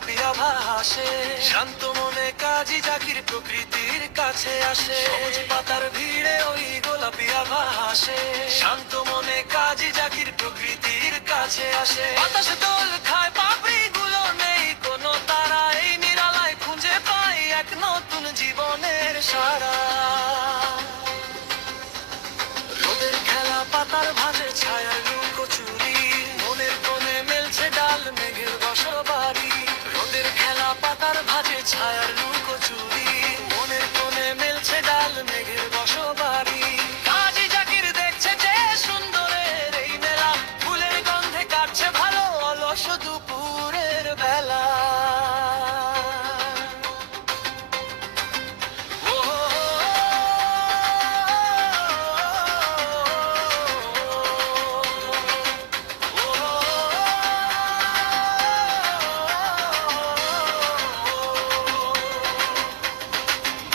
গোলাপি আভা হাসে, শান্ত মনে কাজী জাকির প্রকৃতির কাছে আসে। সবুজ পাতার ভিড়ে ওই গোলাপি আভা হাসে, শান্ত মনে কাজী জাকির প্রকৃতির কাছে আসে। বাতাসে দোল খায় পাপড়ি গুলো, নেই কোনো তারা, এই নিরালায় খুঁজে পাই এক নতুন জীবনের সারা। রোদের খেলা পাতার ভাঁজে ছায়ার লুকোচুরি, মনের কোণে মেলছে ডাল মেঘের বসবাড়ি। রোদের খেলা পাতার ভাঁজে ছায়ার লুকোচুরি, মনের কোণে মেলছে ডাল মেঘের বসবাড়ি। কাজী জাকির দেখছে যে সুন্দরের এই মেলা, ফুলের গন্ধে কাটছে ভালো অলস দুপুরের বেলা।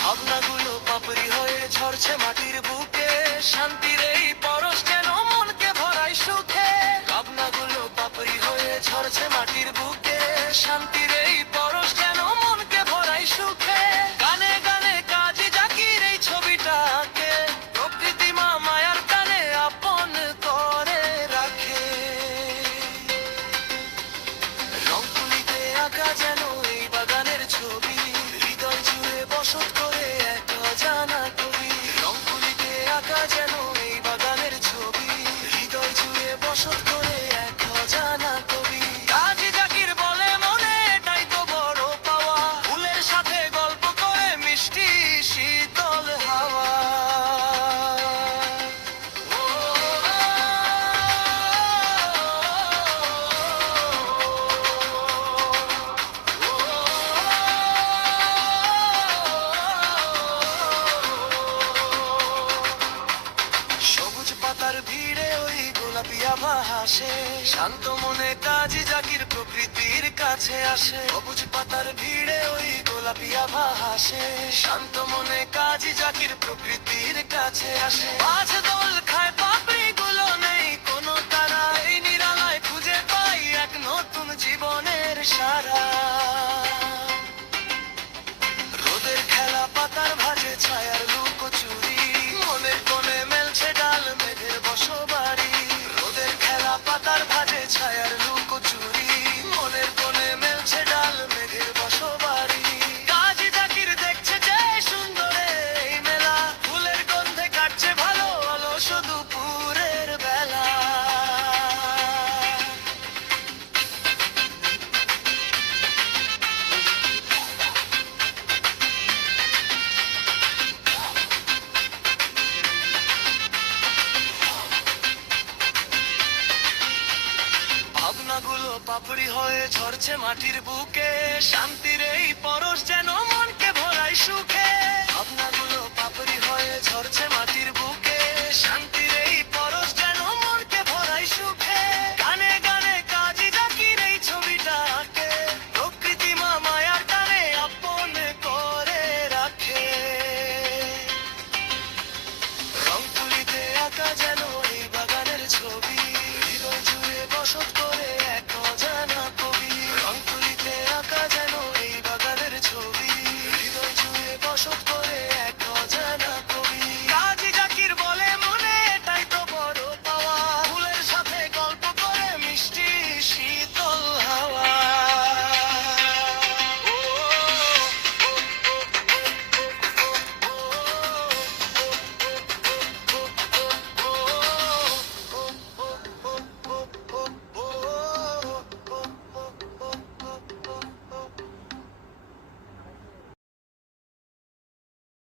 ভাবনাগুলো পাপড়ি হয়ে ঝরছে মাটির বুকে, শান্তির এই পরশ যেন মনকে ভরায় সুখে। ভাবনাগুলো পাপড়ি হয়ে ঝরছে মাটির বুকে, শান্তির এই পরশ যেন মনকে ভরায় সুখে। গানে গানে কাজী জাকির এই ছবিটা আঁকে, প্রকৃতি মা মায়ার টানে আপন করে রাখে। রংতুলিতে আঁকা যেন এই বাগানের ছবি, হৃদয় জুড়ে বসত করে এক অজানা কবি। রংতুলিতে আঁকা যেন এই বাগানের ছবি, হৃদয় জুড়ে বসত করে এক অজানা কবি। কাজী জাকির বলে মনে এটাই তো বড় পাওয়া, ফুলের সাথে গল্প করে মিষ্টি শীতল হাওয়া। সবুজ পাতার ভিড়ে ওই গোলাপি আভা হাসে, শান্ত মনে কাজী জাকির প্রকৃতির কাছে আসে। সবুজ পাতার ভিড়ে ওই গোলাপি আভা হাসে, শান্ত মনে কাজী জাকির প্রকৃতির কাছে আসে। আজ দোল খায় পাপড়ি গুলো, নেই কোনো তারা, এই নিরালায় খুঁজে পাই এক নতুন জীবনের সারা। রোদের খেলা পাতার ভাঁজে ছায়ার লুকোচুরি, মনের কোণে মেলছে ডাল মেঘের বসবাড়ি। রোদের খেলা পাতার ভাঁজে ছায়ার লুকোচুরি, মনের কোণে মেলছে ডাল মেঘের বসবাড়ি। কাজী জাকির দেখছে যে সুন্দরের এই মেলা, ফুলের গন্ধে কাটছে ভালো অলস দুপুরের বেলা। ভাবনাগুলো পাপড়ি হয়ে ঝরছে মাটির বুকে, শান্তির এই পরশ যেন মনকে ভরায় সুখে। ভাবনাগুলো পাপড়ি হয়ে ঝরছে